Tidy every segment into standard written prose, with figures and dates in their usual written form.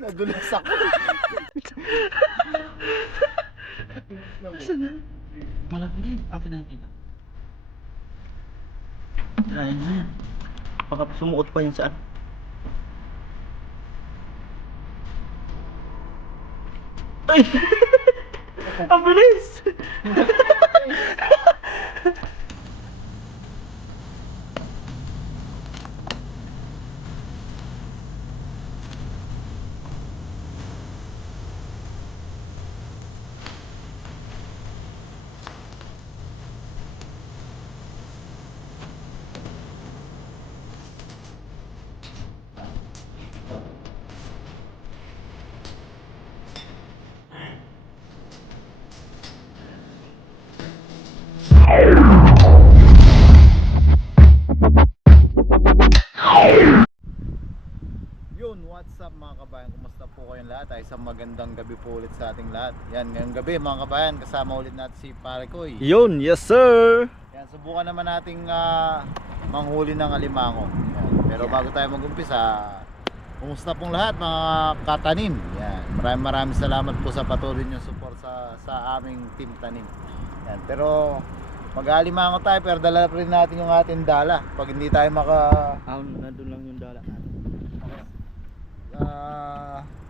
Nadulas ako. Saan na? Malaki din. Akin na kita. Tirahin na yan. Baka sumuot pa yan saan. Ay! Ang bilis! Yun, what's up mga kabayan? Kumusta po kayong lahat? Ay isang magandang gabi po ulit sa ating lahat. Yan, ngayong gabi mga kabayan, kasama ulit natin si Pare Koy. Yun, yes sir! Yan, subukan naman nating manghuli ng alimango. Yan. Pero bago tayo mag-umpisa, kumusta pong lahat mga katanim? Yan, maraming salamat po sa patuloy niyong support sa aming team tanim. Yan, pero mag-alimango tayo, pero dala rin natin yung ating dala. Pag hindi tayo Nandun lang yung dala natin.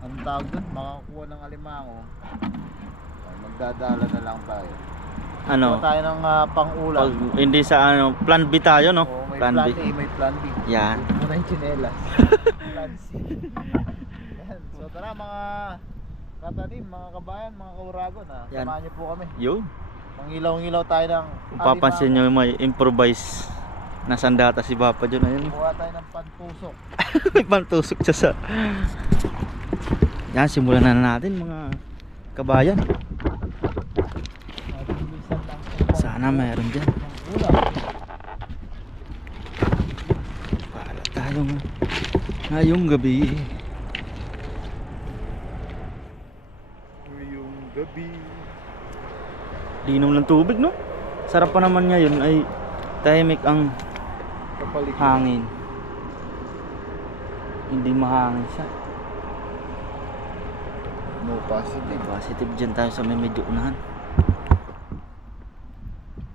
anong tawag doon? Makakuha ng alimango. Magdadala na lang tayo. Ano? Kuha tayo ng pang-ulam. Hindi sa ano, plan B tayo, no? Oo, may Plan plan B. A, may plan B. Yan. Muna yung tsinelas. Plan C. Yan. So tara mga katanim, mga kabayan, mga kauragon ha. Yan. Samahan niyo po kami. Yun. Mangilaw-ngilaw tayo ng Kung papansin nyo, may improvise na sandata si Papa dyan. Ayun. Kuha tayo ng pantusok. May pantusok siya sa... Yan, simulan na natin mga kabayan. Sana mayroon dyan. Ulam. Para tayong ngayong gabi. Ngayong gabi. Linom ng tubig, no? Sarap pa naman ngayon ay tahimik ang Kapalig. hangin. Hindi mahangin siya. No positive. Positive dyan tayo sa may medyo unahan.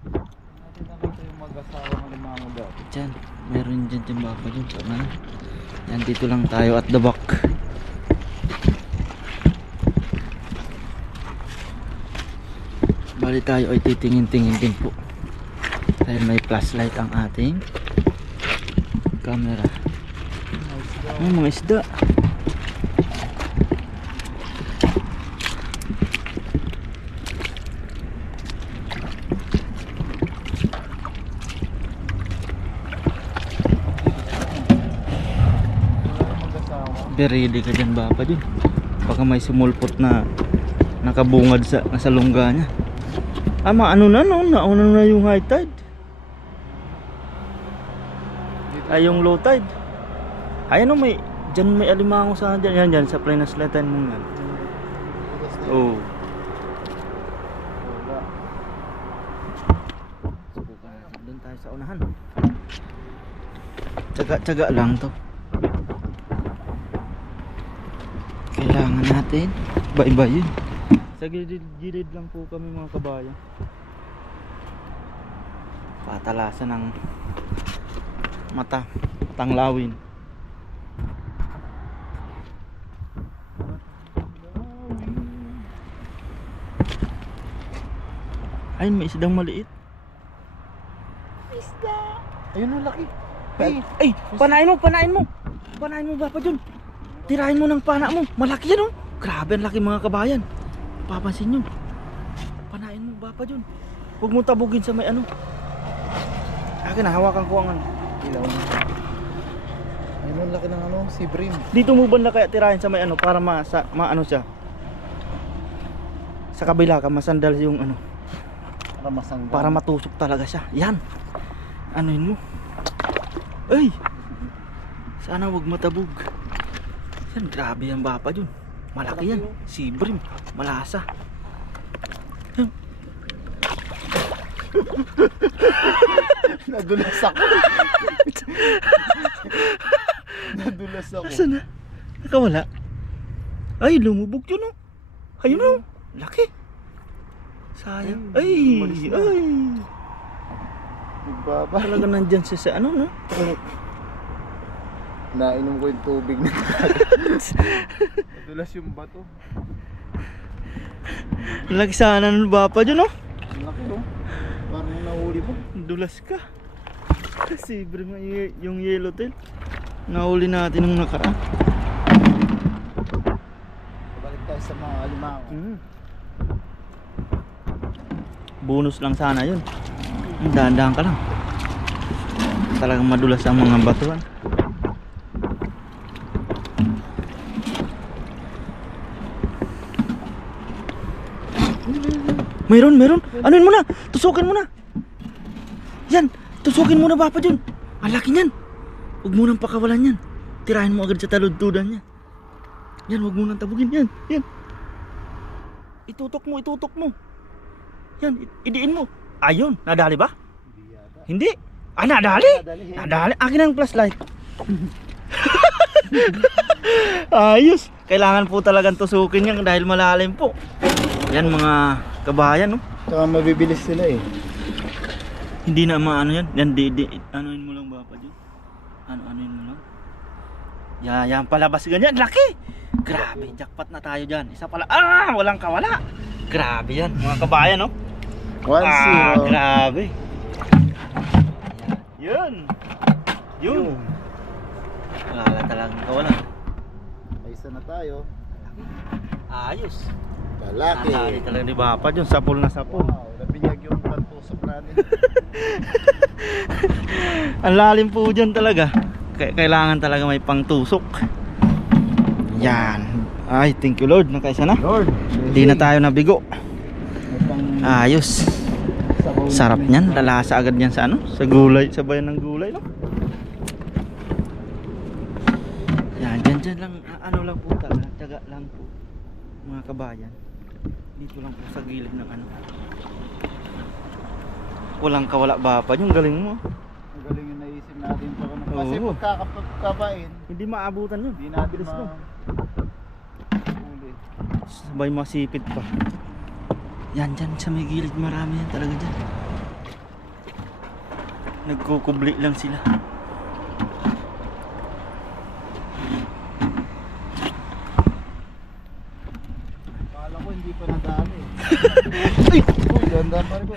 Natin nakita yung mag-asawang alimango dati. Dyan, meron dyan Papa dyan sa unahan. Yan, dito lang tayo at the back. Bali tayo ay titingin-tingin din po. Dahil may flashlight ang ating camera. Mga isda. Beridi ka dyan Papa dyan. Baka may sumulpot na nakabungad sa nasa lungga niya. Ano na no? Nauna na yung high tide. Ay yung low tide. Ay ano may dyan may alimango sa dyan. Yan sa flashlightan mo yan. Oh. Doon tayo sa unahan. Tsaga lang to. Kailangan natin iba-iba yun. Sa gilid lang po kami mga kabayan. Patalasan ng matang lawin. Ayun, may isdang maliit. Isda! Ayun ang laki. Ay, panain mo Papa Jun. Tirahin mo ng pana mo. Malaki yan, oh. Grabe, ang laki mga kabayan. Papansin nyo. Panain mo Papa Jun. Huwag mo tabugin sa may ano. Akin na, hawakan ko ang ano. Ilaw na. Ayun ang laki ng ano, si Brim. Dito mo ba na kaya tirahin sa may ano para maano siya? Sa kabila ka masandal yung ano. Para masanggan. Para matusok talaga siya. Yan. Anuin mo. Ay. Sana wag matabog. Yan, grabe yan Papa Jun. Malaki yan. Si Brim. Malasa. Nadulas ako. Nadulas ako. Nasaan na? Nakawala? Ay, lumubog yun oh. Ayun oh. Laki. Sayang. Ay, umalis na. ay. Nagbaba. Talaga nandyan siya sa ano no? Nainom ko yung tubig na. Nadulas yung bato. Laki sana ng bapa dyan oh. Ang laki no? Parang nahuli mo. Dulas ka. Kasi yung yellowtail. Nahuli natin nung nakaraan. Balik tayo sa mga alimango. Bonus lang sana yun. Dahan-dahan ka lang. Talagang madulas ang mga batuan. Meron. Anuin mo na. Tusukin mo na. Yan. Tusukin mo na bapa dyan. Ang laki niyan. Huwag mo nang pakawalan yan. Tirahin mo agad sa taludtudan niya. Yan. Huwag mo nang tabugin yan. Yan. Itutok mo. Yan. Idiin mo. Ayun. Nadali ba? Hindi yata. Hindi. Ah, nadali. Nadali. Akin ang flashlight. Ayos. Kailangan po talagang tusukin yan dahil malalim po. Yan mga kabayan, no? Tsaka mabibilis sila eh. Hindi na maano yan. Yan, anuin mo lang ba pa dyan? Anuin mo lang. Yan palabas ganyan. Laki! Grabe, jackpot na tayo dyan. Isa pala. Ah, walang kawala. Grabe yan, mga kabayan, no? 1-0. Grabe. Yun. Wala talagang kawala. Isa na tayo. Ayos. Lalaki. Natali talaga ni Bapa dyan. Sapul na sapul. Wow, nabinyag yung pantusok natin. Ang lalim po dyan talaga. Kailangan talaga may pangtusok. Yan. Ay, thank you Lord. Nakaisa na. Lord. Hindi na tayo nabigo. Ayos. Sarap niyan. Lalasa agad yan sa ano? Sa gulay. Sa bayan ng gulay, no? Yan. Dyan lang. Ano lang po talaga. Tiyaga lang po. Mga kabayan. Dito lang po sa gilid ng ano. Walang kawala Bapa. Yung galing mo. Ang galing yung naisip natin pa. Kasi Oo. pagkakapain, Hindi maabutan yun. hindi natin Bilis mo. huli. Sabay masipit pa. Yan dyan sa may gilid. Marami yan talaga dyan. Nagkukubli lang sila. Akala ko hindi pa nadali. Uy, ganda pa rin ko.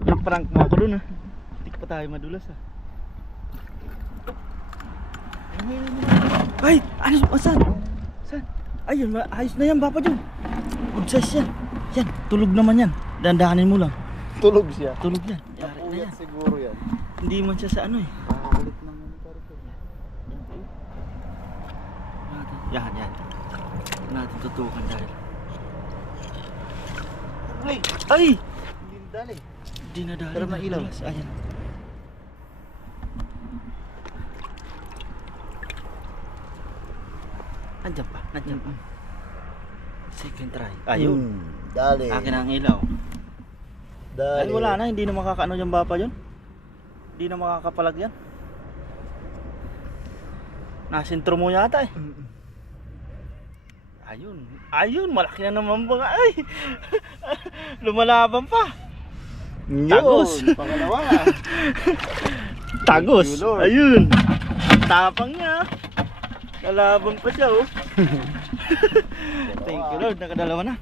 Nag-prank mo ako dun ah. Hindi pa tayo madulas ah. Ay! Ano? Saan? Saan? Ayun, ayos na yan Bapa dyan. Good size yan. Yan, tulog naman yan. Dandahanin mo lang. Tulog siya. Tulog yan. Yari na Napuyat yan. siguro yan. Hindi man siya sa ano eh. Kakakulit ng ano pa rin ko. Yan. Natin tutukan dahil. Uy! Ay! Hindi nadali. Hindi na dahil. Pero may ilaw. Ayan. Nandiyan pa. Second try. Ayun. Dali. Akin ang ilaw. Dali. Ay wala na. Hindi na makakaano yung Bapa yun. Hindi na makakapalag yan. Nasintro mo yata eh. Ayun, malaki na naman ba nga. Ay! Lumalaban pa. Tagos. Pangalawa. Tagos. Thank you, Lord. Ayun. Tapang niya. Lalaban pa siya oh. Thank you Lord, nakadalawa na.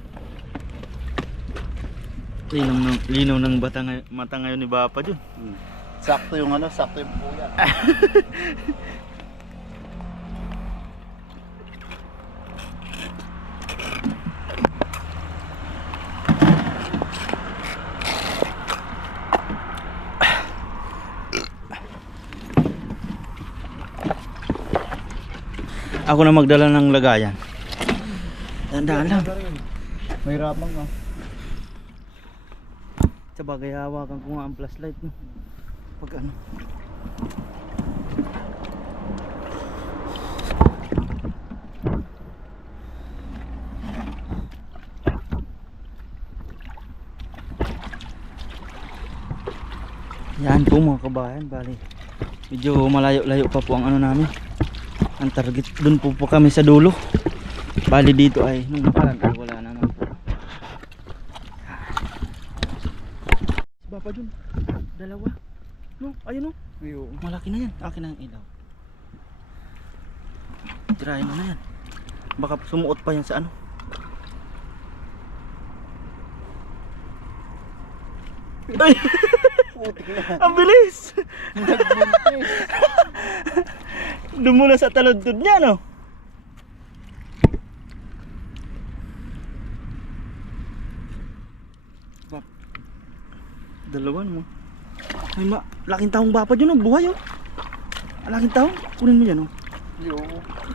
Linaw ng mata ngayon ni Bapa dyan. Sakto yung ano, sakto yung puya. Ako na magdala ng lagayan. Tandaan lang. May rapang ah. Sa bagay hawakan ko nga ang flashlight no. Pag ano. Yan po mga kabayan, bali medyo malayo-layo pa po ang ano namin. Ang target dun po kami sa dulo. Bali dito ay nung nakaraan ay wala naman po. Bapa dun. Dalawa. No, ayun no. Malaki na yan. Akin na yung ilaw. Tirahin mo na yan. Baka sumuot pa yan sa ano. Ay! Ang bilis! Dumula sa taludtod niya, no? Dalawan mo. Ay laking taong bapa dyan, oh. Buhay, oh. Laking taong. Kunin mo yan, oh.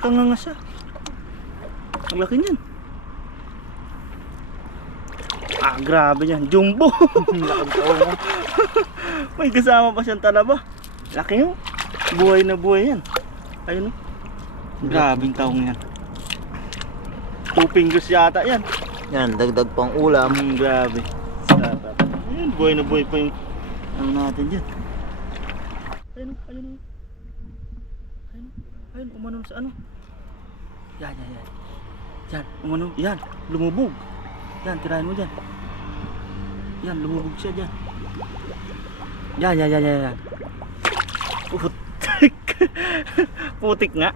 Kanga nga siya. Ang laki niyan. Grabe yan. Jumbo. Laking taong, oh. May kasama pa siyang talaba. Laki, oh. Buhay na buhay yan. Ayun, oh. Grabing taong yan. 2 fingers yata yan. Yan, dagdag pang ulam. Grabe. Sarap. Ayun, buhay na buhay pa yung ano natin dyan. Ayun, ayun, ayun. Ayun, umano sa ano. Yan. Yan, umano, yan. Lumubog. Yan, tirahin mo dyan. Yan, lumubog siya dyan. Yan. Putik. Putik nga.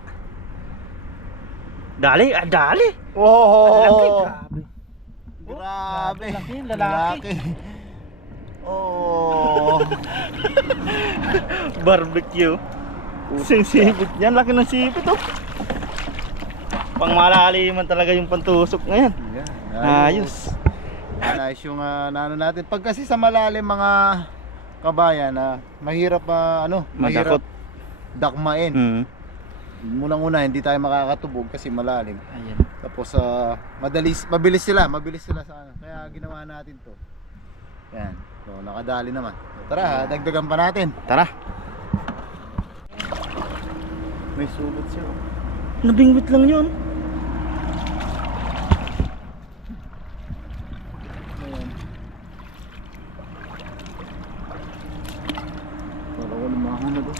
Dali. Oh! Grabe. Grabe. Lalaki. Oh. Barbecue. Sipit niyan, laki ng sipit, oh. Pang malaliman talaga yung pantusok ngayon. Ayos. Ayos yung ano natin. Pag kasi sa malalim mga kabayan na mahirap mahirap Madakot. dakmain. Munang-una hindi tayo makakatubog kasi malalim. Ayan. Tapos mabilis sila sa ano. Kaya ginawa natin 'to. Yan. So nakadali naman. So, tara, dagdagan pa natin. Tara. May sugat siya. Nabingwit lang 'yon. Ayan. Wala ko lumahan na doon.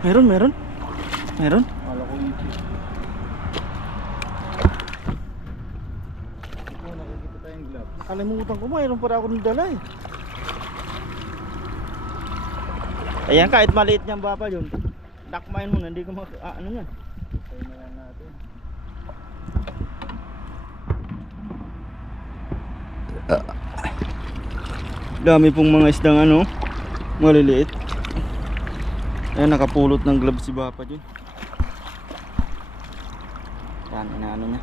Meron. Wala ko ipis. Ito, nakikita tayong gloves. Nakalimutan ko, mayroon para ako ng dala, eh. Ayan, kahit maliit niyang bapa yun, dakmain mo na, hindi ka ano yan. Tayo na lang natin. Dami pong mga isdang ano, maliliit. Ayan, nakapulot ng gloves si bapa dyan. Yan, inaano niya.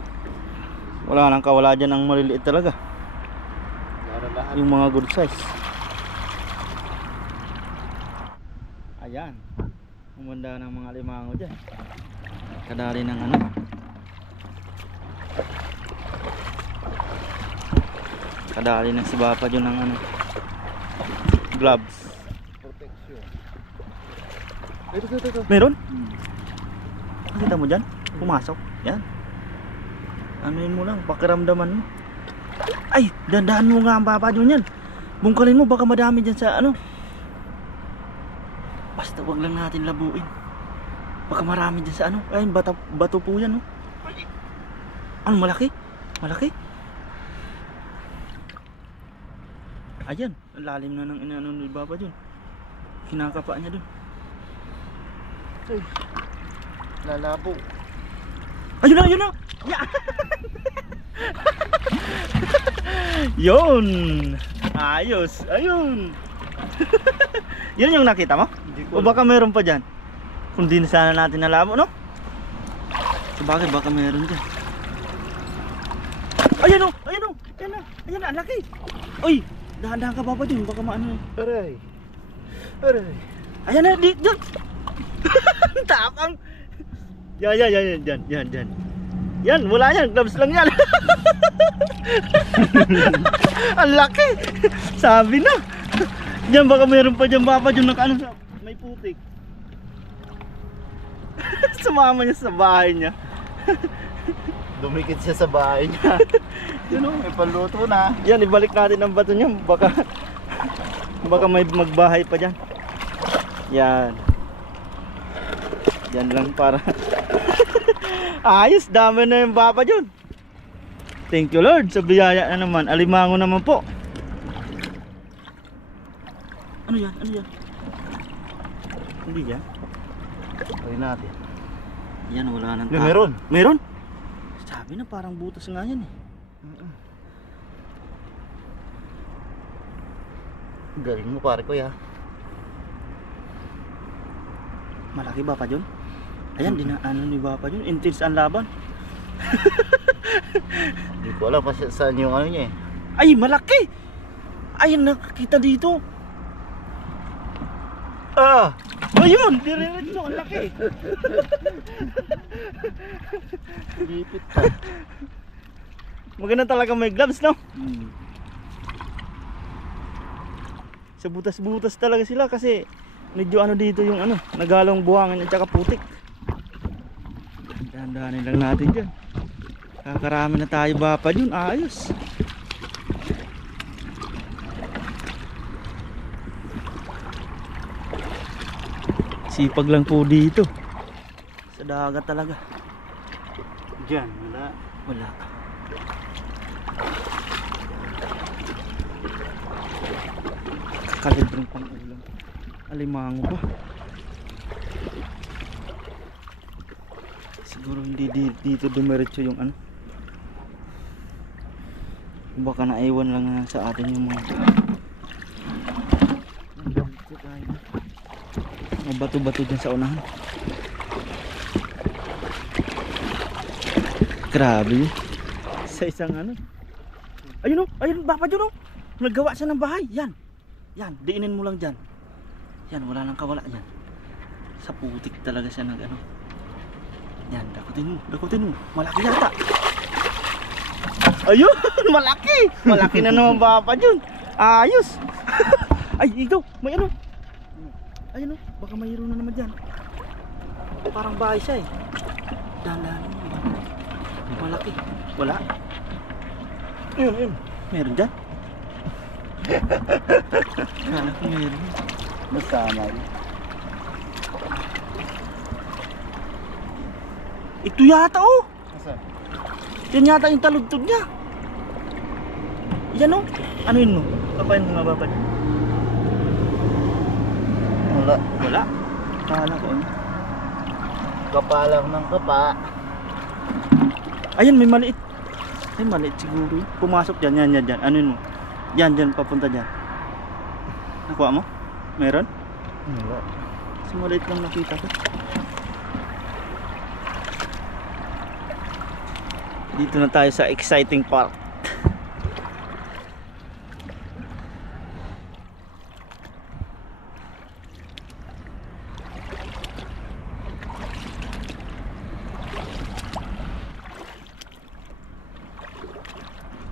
Wala nang kawala dyan ang maliliit talaga. Para lahat. Yung mga good size. Ayan, umanda ng mga limango dyan. Kadali ng ano. Kadali ng si bapa dyan ng ano, gloves. Protection. Ito. Meron? Nakita mo dyan? Pumasok. Yan. Anuin mo lang, pakiramdaman mo. Ay, dandahan mo nga ang baba dyan yan. Bungkalin mo, baka madami dyan sa ano. Basta wag lang natin labuin. Baka marami dyan sa ano. Ay, bato po yan, oh. Ano, malaki? Malaki? Ayan, ang lalim na ng inano ni baba dyan. Kinakapa niya dun. Ay, lalabo. Ayun na! Yeah. Yun! Ayos! Ayun! Yan yung nakita mo? O baka meron pa dyan? Kung di na sana natin nalamo, no? Sabagay, baka meron dyan. Ayan o! Ayan na, ang laki! Uy! Dahan-dahan ka baba dyan, baka maano. Aray. Ayan na, dyan! Tapang! Yan. Yan, wala yan, gloves lang yan. Ang laki! Sabi na! Diyan baka meron pa dyan bapa dyan nakaano sa may putik. Sumama niya sa bahay niya. Dumikit siya sa bahay niya. Yun o, may paluto na. Yan, ibalik natin ang bato niya. Baka may magbahay pa dyan. Yan. Diyan lang para ayos, dami na yung Papa John. Thank you Lord sa biyaya na naman. Alimango naman po. Ano yan? Ano yan? Hindi yan. Try natin. Yan, wala nang Yung meron. Meron? Sabi na parang butas nga yan eh. Galing mo pare kuya. Malaki ba pa John? Ayan, ano ni Papa John. Intense ang laban. Hindi ko alam pa saan yung ano niya eh. Ay, malaki! Ayun, nakakita dito. Ah! Ayun, diretso, ang laki. Lipit pa. Maganda talaga may gloves, no? Hmm. Sa butas-butas talaga sila kasi medyo ano dito yung ano, nagalong buhangin at saka putik. Dahan-dahanin lang natin dyan. Kakarami na tayo Papa John, ayos. Sipag lang po dito. Sa dagat talaga. Diyan, wala. Wala. Kalibrong pang ulam. Alimango pa. Siguro hindi dito dumiretso yung ano. Baka naiwan lang sa atin yung mga bato-bato dyan sa unahan. Grabe. Sa isang ano. Ayun o, ayun Papa John o. Naggawa siya ng bahay. Yan. Yan, diinin mo lang dyan. Yan, wala nang kawala yan. Sa putik talaga siya nag ano. Yan, dakutin mo. Malaki yata. Ayun, malaki. Malaki na naman Papa John. Ayos. Ay, ito, may ano. Ayun o, baka mayroon na naman dyan. Parang bahay siya eh. Dahan-dahan mo. Malaki. Wala. Ayun. Meron dyan. Kala ko meron. Masama yun. Ito yata oh. Asa? Yan yata yung taludtog niya. Yan oh. Ano yun mo? Papayin mo nga Papa? Wala. Wala. Kala ko ano. Kapalang ng kapa. Ayan may maliit. Ay maliit siguro. Pumasok dyan. Yan. Ano yun mo? Yan papunta dyan. Nakuha mo? Meron? Wala. Kasi maliit lang nakita ko. Dito na tayo sa exciting part.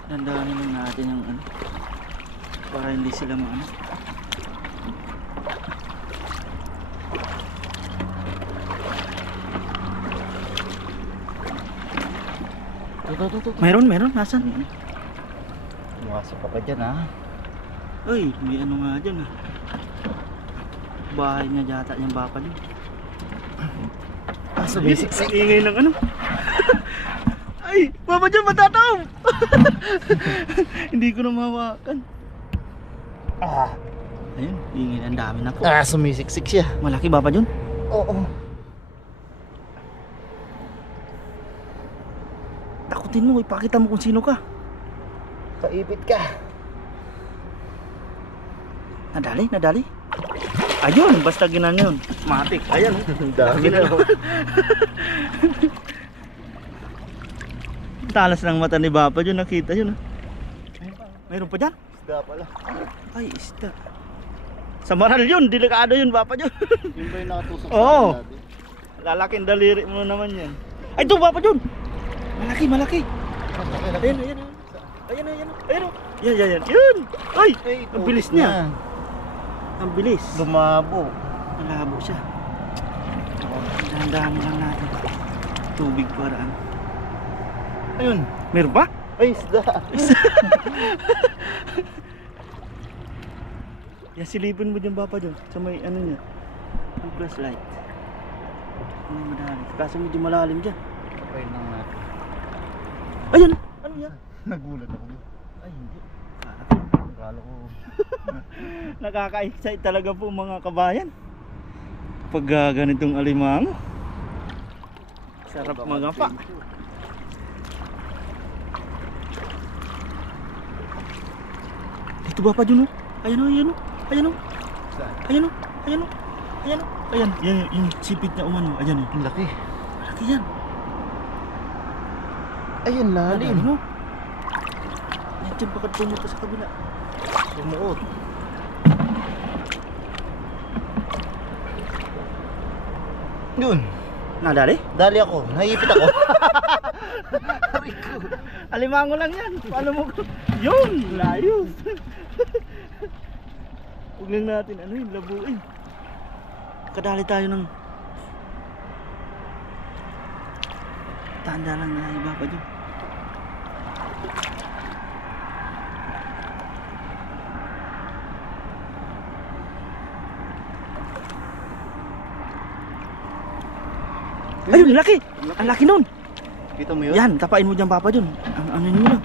Dandahanin lang natin yung ano para hindi sila maano. Ito. Meron, nasan? Pumasok ka pa dyan ha. Ay, may ano nga dyan ah. Bahay niya yata yung Papa John. Sumisiksik. Ingay ng ano. Ay, Papa John matataw. Hindi ko na mahawakan. Ah. Ayun, ingay ang dami na po. Sumisiksik siya. Malaki Papa John? Oo. Takutin mo, ipakita mo kung sino ka. Kaipit ka. Nadali. Ayun, basta ginanyon. Matik. Ayan. Dami na. Talas ng mata ni Papa John, nakita yun. Mayroon pa dyan? Isda pala. Ay, isda. Sa maral yun, delikado yun Papa John. Yung ba yung nakatusok Oo. sa akin dati? Lalaking daliri mo naman yan. Ay, ito Papa John. Malaki. Ayun. Yan. Yun. Ay, ang bilis niya. Ang bilis. Lumabo. Malabo siya. Dahan-dahan lang natin. Tubig paraan. Ayun. Meron ba? Ay, isda. Yan, silipin mo dyan Papa John. Sa may ano niya. Yung flashlight. Ano madali? Kaso medyo malalim dyan. Kapain lang natin. Ayun! Ano yan? Nagulat ako. Ay, hindi. Akala ko. Nakaka-excite talaga po mga kabayan. Pag ganitong alimango. Sarap magapa. Dito ba pa dyan, oh? Ayan, oh, ayan, oh. Ayan, oh. Saan? Ayan, oh. Ayan, oh. Ayan, oh. Ayan, yan, yung sipit niya umano. Ayan, oh. Ang laki. Malaki yan. Ayun, lalim. Ayan, oh. Yan dyan, bakit pumunta sa kabila? Sumuot. Yun. Nadali? Dali ako. Naipit ako. Alimango lang yan. Paano mo? Yun! Layos! Huwag lang natin ano yun, labuin. Kadali tayo ng tanda lang na iba pa dyan. Ayun, laki! Ang laki nun! Kita mo yun? Yan, tapain mo dyan papa dyan. Ano nyo lang.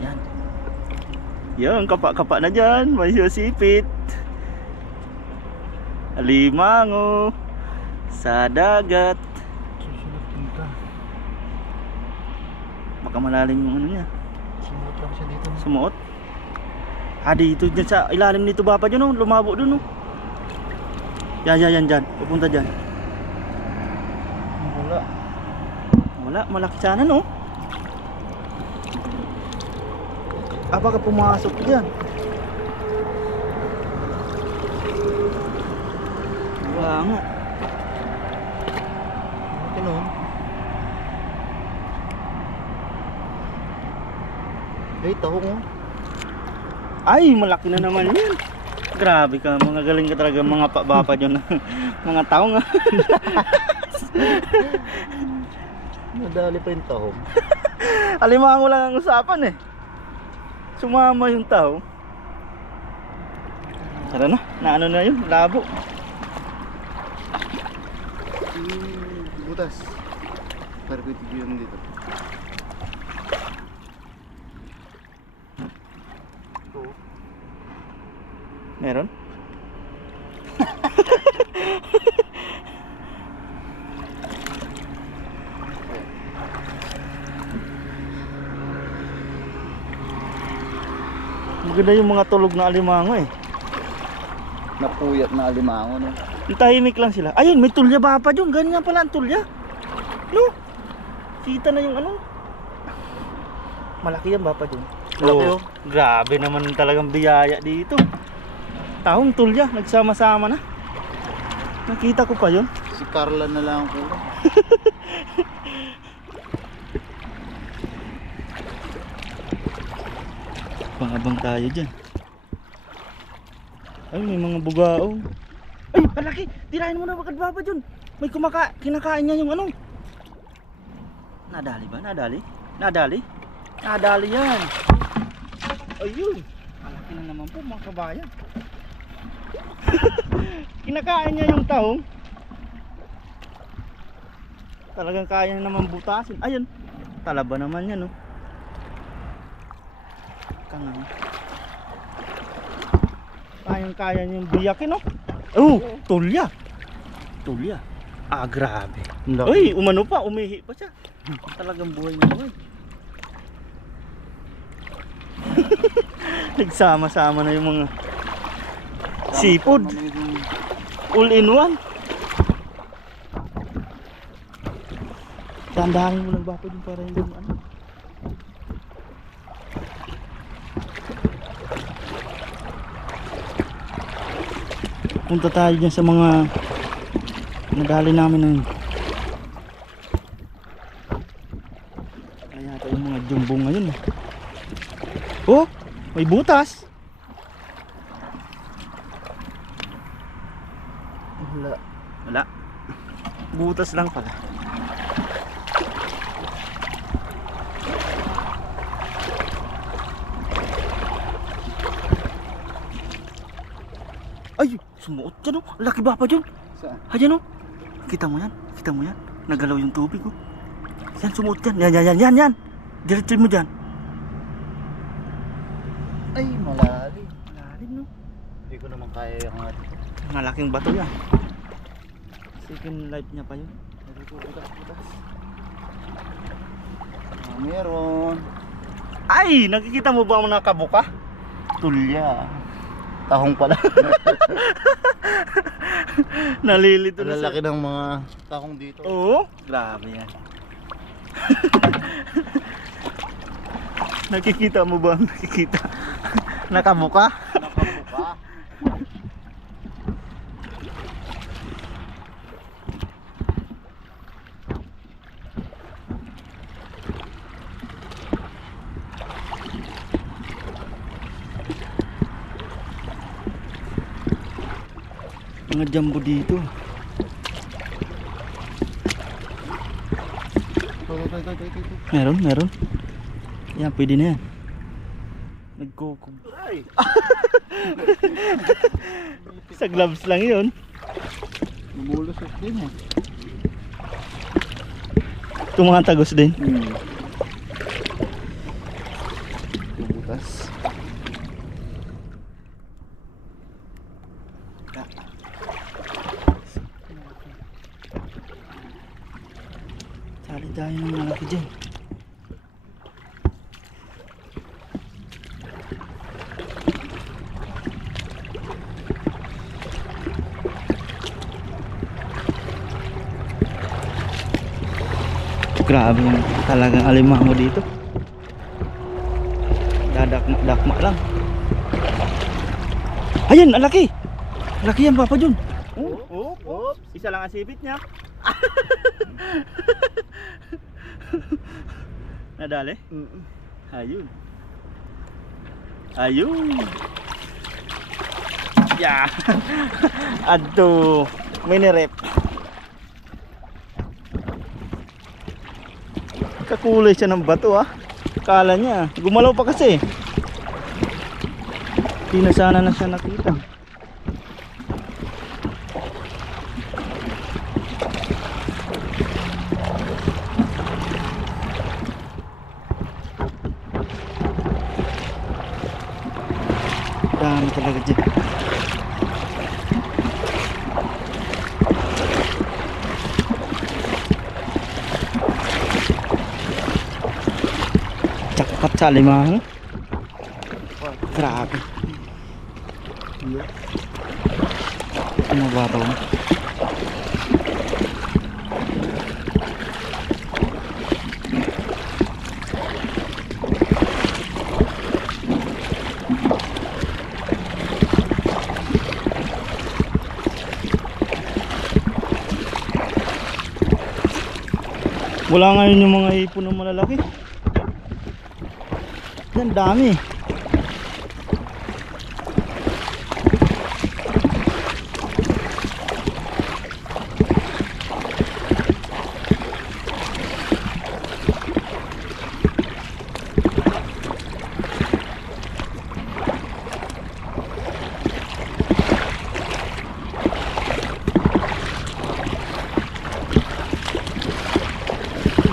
Yan. Yan, kapa-kapa na dyan. May sipit. Alimango. Sa dagat. Susunod punta. Baka malalim yung ano niya. Sumuot lang siya dito. Sumuot. Dito dyan sa ilalim nito papa dyan, oh. Lumabo dun, oh. Yan dyan. Pupunta dyan. Wala. Wala, malaki sana, no? Baka pumasok dyan. Wala nga. Laki nun. Ay, taho mo. Ay, malaki na naman yan. Grabe ka, mga galing ka talaga mga bapa dyan. Mga tao nga. Nadali pa yung taho. Alimango lang ang usapan eh. Sumama yung tao. Tara na, naano na yun, labo. Butas. Para ko ito yung dito. Meron? Maganda yung mga tulog na alimango eh. Napuyat na alimango, no? Yung tahimik lang sila. Ayun, may tulya ba pa dyan? Ganyan pala ang tulya. No? Kita na yung ano. Malaki yan ba pa dyan? Malaki, oh. Grabe naman talagang biyaya dito. Taong tulya, nagsama-sama na. Nakita ko pa yun. Si Carla na lang ang kulang. Pangabang tayo dyan. Ay, may mga bugaong. Ay, palaki! Tirahin mo na bakit baba dyan. May kinakain niya yung ano. Nadali ba? Nadali? Nadali? Nadali yan. Ayun. Malaki na naman po mga kabayan. Kinakain niya yung tahong. Talagang kaya naman butasin. Ayun. Talaba naman yan, no. Kangang. Kayang-kaya niya yung biyakin, no. Oh, tulya. Tulya. Grabe. Uy, umano pa, umihi pa siya. Talagang buhay na buhay. Nagsama-sama na yung mga seafood. All in one. Tandaan mo lang ba po din para hindi mo ano. Punta tayo dyan sa mga nadali namin ng kaya ito yung mga jumbo ngayon. Oh, may butas. Wala. Butas lang pala. Ay! Sumuot dyan oh. Laki ba pa dyan? Saan? Ayan oh. Kita mo yan? Kita mo yan? Nagalaw yung tubig oh. Yan, sumuot yan. Yan. Diretso mo dyan. Ay, malalim. Malalim no? Hindi ko naman kaya yung Malaking bato yan. Second life niya pa yun. butas. Meron. Ay! Nakikita mo ba ang nakabuka? Tulya. Tahong pala. Nalilito na Lalaki ng mga tahong dito. Oo? Grabe yan. Nakikita mo ba? Nakikita. Nakabuka? Nakabuka. Mga jumbo dito. Meron. Yan, pwede na yan. Nagkukog. Ay. Sa gloves lang yun. Lumulusot din eh. Tumatagos din. Butas. Sali tayo ng malaki dyan. Grabe yung talagang alimango dito. Dadakma lang. Ayan, ang laki. Laki yan, Papa Jun. Oops. Isa lang ang sipit niya. Nadali? Ayun. Yeah. Adto. Minirep. Kakulay siya ng bato ah. Kala niya. Gumalaw pa kasi. Di na sana na siya nakita. Dami talaga dyan. Cakap sa limang. Grabe. Ano ba ito? Wala ngayon yung mga ipon ng malalaki. Yan, dami.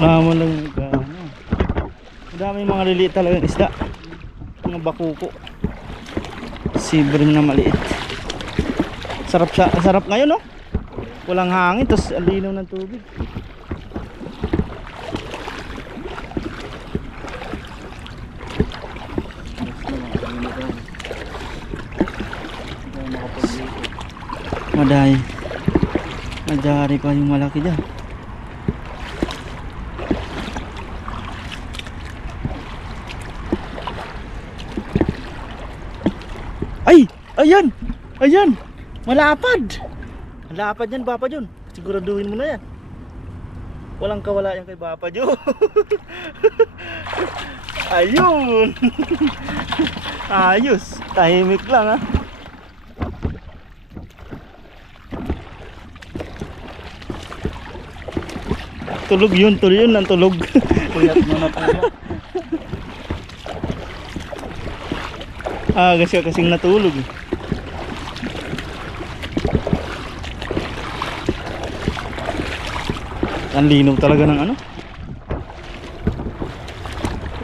Naman lang ano. Dami mga liliit talagang isda. Mga bakuko. Sibrim na maliit. Sarap ngayon no? Walang hangin tapos alinaw ng tubig. Maday. Nadari pa yung malaki dyan. Ay! Ayan! Malapad! Malapad yan, Papa Jun. Siguraduhin mo na yan. Walang kawala yan kay Papa Jun. Ayun! Ayos! Tahimik lang ha. Tulog yun ng tulog. Puyat mo na puyat. Kasi kasing natulog. Ang linaw talaga ng ano.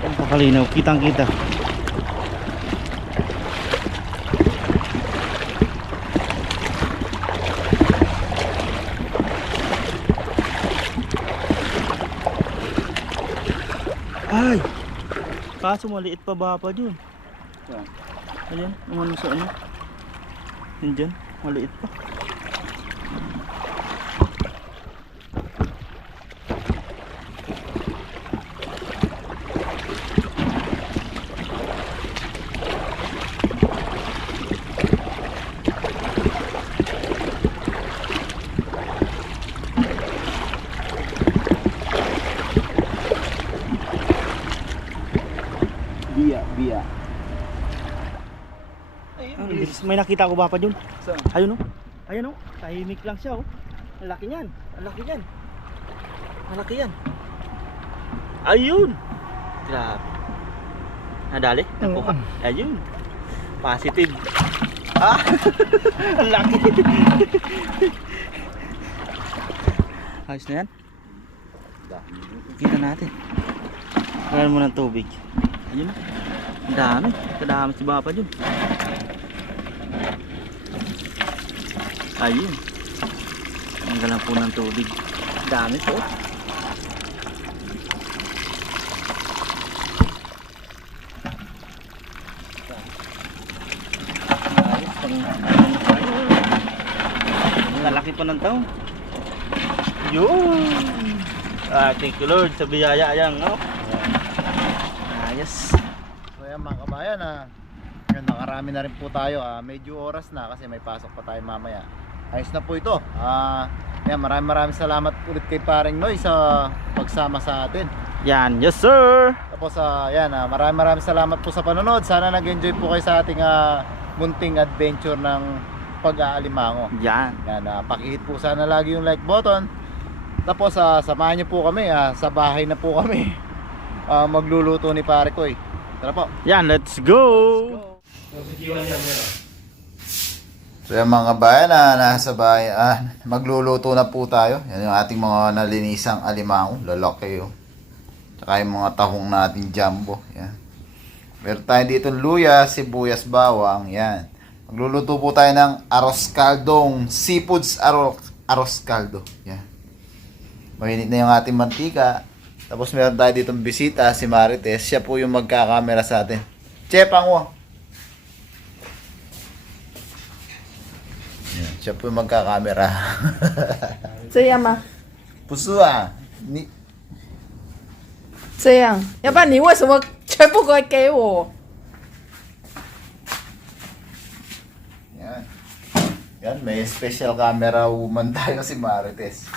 Ang pakalinaw, kitang kita. Ay! Kaso maliit pa ba pa dun? Ayan, umano sa ano? Yun dyan, maliit pa. Biya. Ang bilis. May nakita ko ba pa dun? Saan? Ayun oh. Ayun oh. Tahimik lang siya oh. Ang laki niyan. Ang laki niyan. Ang laki yan. Ayun. Grabe. Nadali? Nakuha. Ayun. Positive. Ah. Ang laki. Ayos na yan. Kita natin. Kailan mo ng tubig. Ayun. Ang dami. Kadami si Bapa dun. Ayun. Ang galang po ng tubig. Dami po. Ayos. Nalaki pa ng taong. Yun. Thank you Lord sa biyaya yan, no? Ayos. So yan mga kabayan, yun, nakarami na rin po tayo. Medyo oras na kasi may pasok pa tayo mamaya. Ayos na po ito. Yan, maraming salamat ulit kay Paring Noy sa pagsama sa atin. Yan, yes sir. Tapos yan, maraming salamat po sa panonood. Sana nag-enjoy po kayo sa ating munting adventure ng pag-aalimango. Yan. Yan, pakihit po sana lagi yung like button. Tapos samahan niyo po kami, sa bahay na po kami. Magluluto ni Pare Koy. Tara po. Yan, let's go. So yan mga kabayan, nasa bahay, magluluto na po tayo. Yan yung ating mga nalinisang alimango, lalaki yun. Tsaka yung mga tahong natin jumbo. Yan. Meron tayo dito luya, sibuyas, bawang. Yan. Magluluto po tayo ng arroz caldong seafoods arroz caldo. Yan. Mainit na yung ating mantika. Tapos meron tayo dito bisita, si Marites. Siya po yung magkakamera sa atin. Chepang mo. Yan, siya po yung magkakamera. 这样吗？ Puso ni 这样，要不然你为什么全部给我？ Yan. Yan, may special camera woman tayo si Marites.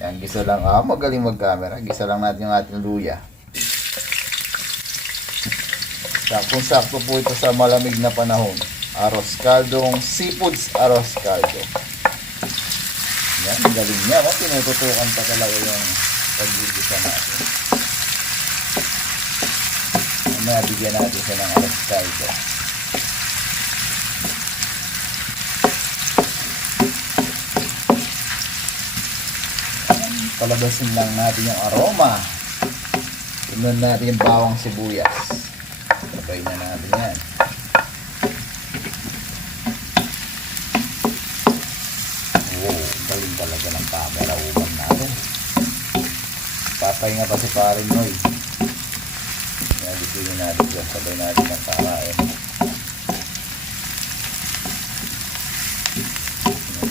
Yan, gisa lang. Magaling mag-camera. Gisa lang natin yung ating luya. Saktong-sakto po ito sa malamig na panahon. Arroz caldong seafoods arroz caldo. Yan, galing niya. Tinututukan pa talaga yung paggigisa natin. Mamaya bigyan natin siya ng arroz caldo. Palabasin lang natin yung aroma. Tingnan natin yung bawang sibuyas. Sabay na natin yan. Wow, galing talaga ng camera woman natin. Papahinga pa si Paring Noy. Yan, bigyan natin yan. Sabay natin ang kakain.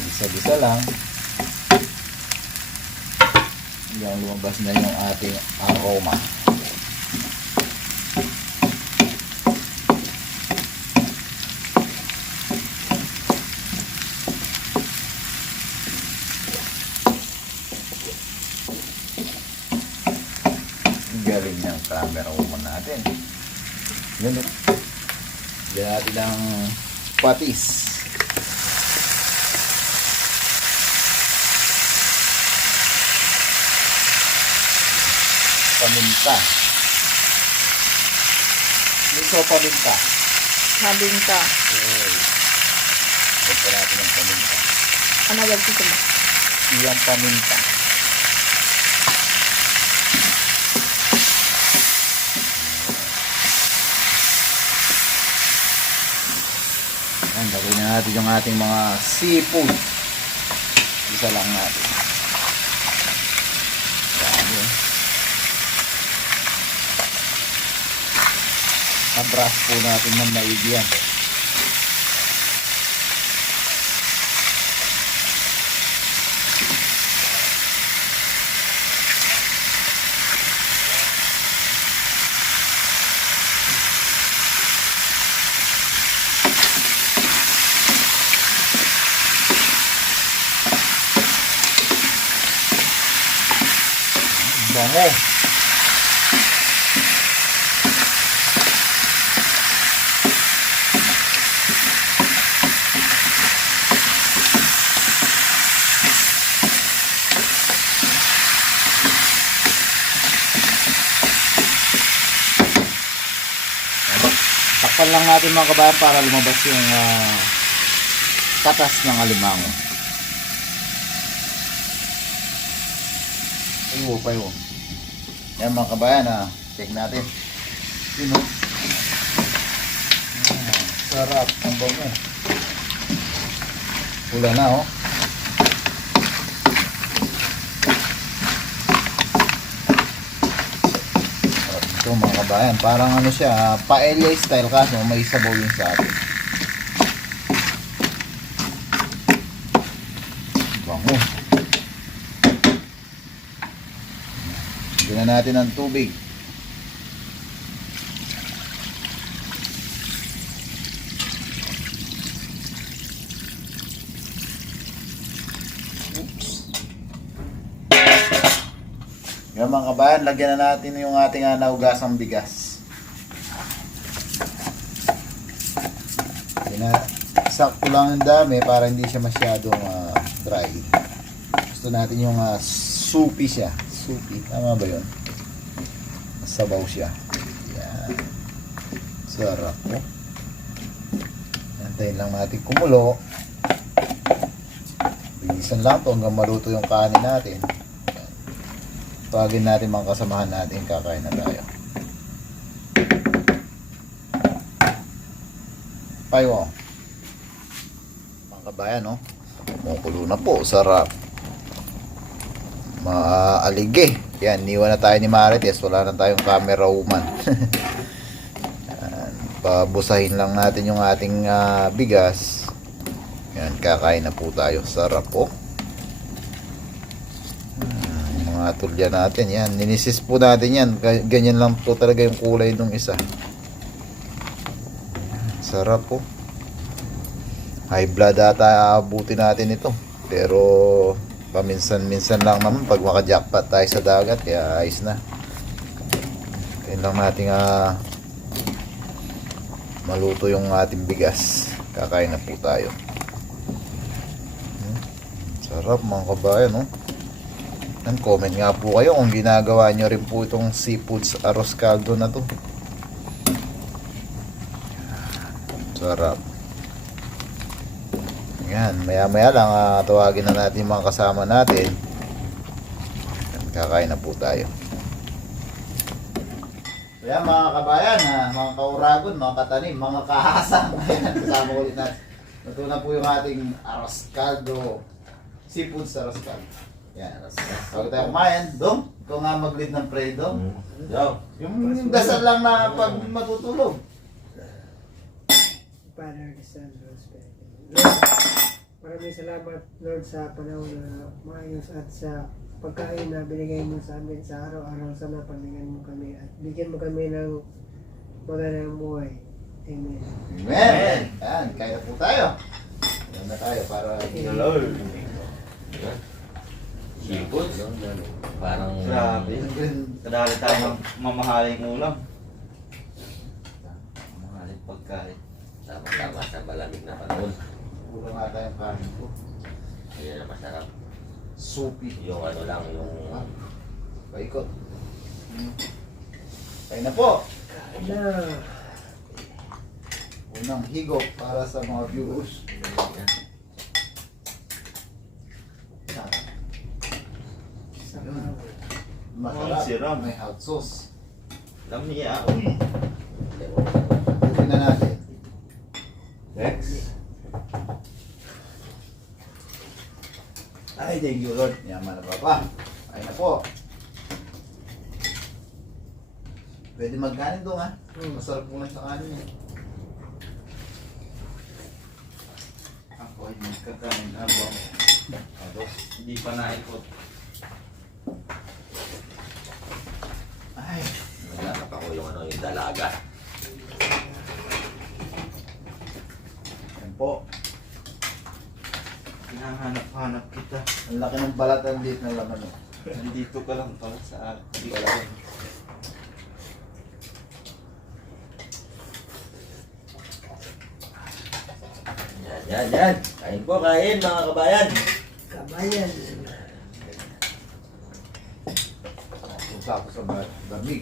Isa-isa lang. Yan, lumabas na yung ating aroma. Galing ng camera woman natin. Yan, yan natin ang patis. Paminta. Ito paminta. Paminta. Okay. Ito natin ang paminta. Ano ba ito mo? Iyang paminta. natin yung ating mga seafood. Isa lang natin. Yan yun. Abras po natin ng maigi yan. Bango. Takpan lang natin mga kabayan para lumabas yung katas ng alimango. Payo. Yan mga kabayan, check natin. Sino? Sarap ang bango. Pula na oh. Ito mga kabayan, parang ano siya, paella style kaso may sabaw yun sa atin. Bango. Lagyan na natin ng tubig. Oops. Yan mga kabayan, lagyan na natin yung ating naugasang bigas. Sakto lang yung dami para hindi siya masyadong dry. Gusto natin yung soupy siya. Soupy, tama ba yun? Sabaw siya. Yan. Sarap po. Antayin lang natin kumulo. Bilisan lang to hanggang maluto yung kanin natin. Tawagin natin mga kasamahan natin, kakain na tayo. Payo. Mga kabayan, no? Kumukulo na po, sarap. Maalige. Yan, niwan na tayo ni Marites. Wala na tayong camera woman. Yan, pabusahin lang natin yung ating bigas. Yan, kakain na po tayo. Sarap po. Mga tulya natin. Yan, ninisis po natin yan. Ganyan lang po talaga yung kulay nung isa. Sarap po. High blood ata abutin natin ito. Pero paminsan-minsan lang naman pag maka-jackpot tayo sa dagat, kaya ayos na. Kaya lang natin maluto yung ating bigas. Kakain na po tayo. Sarap mga kabayan, no? Comment nga po kayo kung ginagawa nyo rin po itong seafoods arroz caldo na to. Sarap. Yan, maya-maya lang tawagin na natin yung mga kasama natin. Kakain na po tayo. Kaya mga kabayan, mga kauragon, mga katanim, mga kahasang, kasama ulit natin. Ito na po yung ating arroz caldo, seafoods arroz caldo. Yan, arroz caldo. Pag tayo kumain, Dong, ikaw nga mag-lead ng pray, Dong. Yung dasal lang na pag matutulog. Father, the Son, Lord, Spirit. Maraming salamat, Lord, sa panahon na maayos at sa pagkain na binigay mo sa amin sa araw-araw. Sana paglingan mo kami at bigyan mo kami ng magandang buhay. Amen. Amen! Yan, kaya na po tayo. Yan na tayo para... Seafood? Parang... Grabe. Kadali tayo mamahaling ulam. Mahaling pagkain. Tama-tama sa malamig na panahon. Ulam nga tayong kanin ko. Ayun na masarap. Soupy. Yung ano lang, yung... Paikot. Kaya na po. Na, Unang higop para sa mga viewers. Yun. Masarap. Sirap. May hot sauce. Alam niya. Tignan natin. Next. Ay, thank you Lord. Yaman na papa. Ay na po. Pwede magkanin doon ha. Masarap po lang sa kanin eh. Ako ay magkakain habang hindi pa naikot. Ay, Nakap ako yung ano, yung dalaga. yan po. Hinahanap-hanap kita. Ang laki ng balatan dito ng laman mo. Nandito ka lang pala sa akin. Yan. Kain po, kain mga kabayan. Kabayan. Punta ako sa lamig.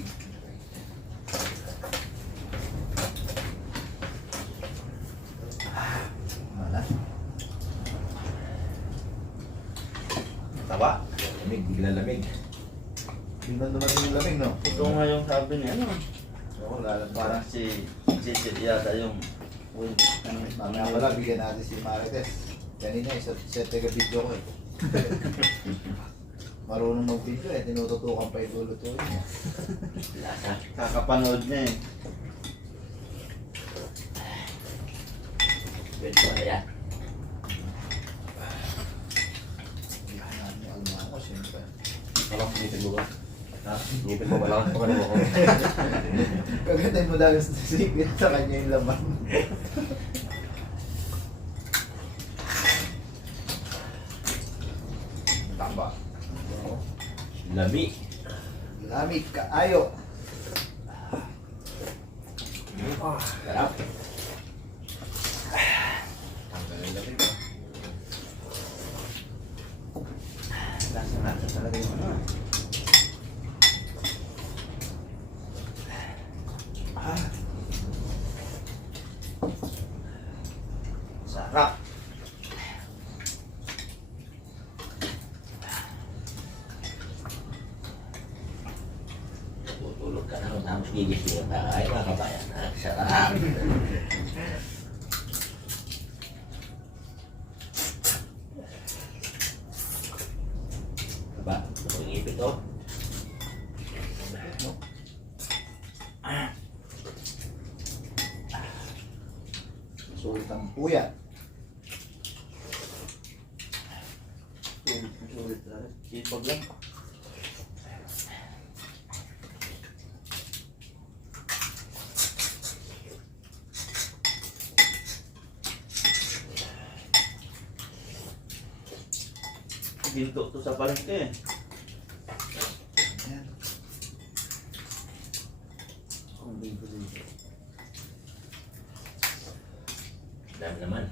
Wala. Tawa. Lamig, bigla lamig. Tingnan dumating yung lamig, no? Ito nga yung sabi niya, ano? Oo, lalang Parang si yata yung Mamaya pala, bigyan natin si Marites. Kanina, isa taga-video ko eh. Marunong mag-video eh, tinututukan pa yung lulutuin niya. Lasa. kakapanood niya eh. Pwede ko na yan. Bigyan natin yung alma ko, siyempre. Alam, ngipin mo ba? Ha? Ngipin mo ba lang? Pagkano mo ako? Kagantay mo dahil sa secret sa kanya yung laman. Tamba. Lami. Lamig kaayo. Sarap. Tanggal yung lamig mo. Lasa talaga yung ano. Sarap. Tutulog ka na tapos gigising ka. Ay mga kabayan. Sarap. Diba? Ang ngipin to. Sulit ang puya. Sulit talaga. Sipag lang. Ginto to sa palengke eh. Ayan. Ang ginto dito. Dami naman.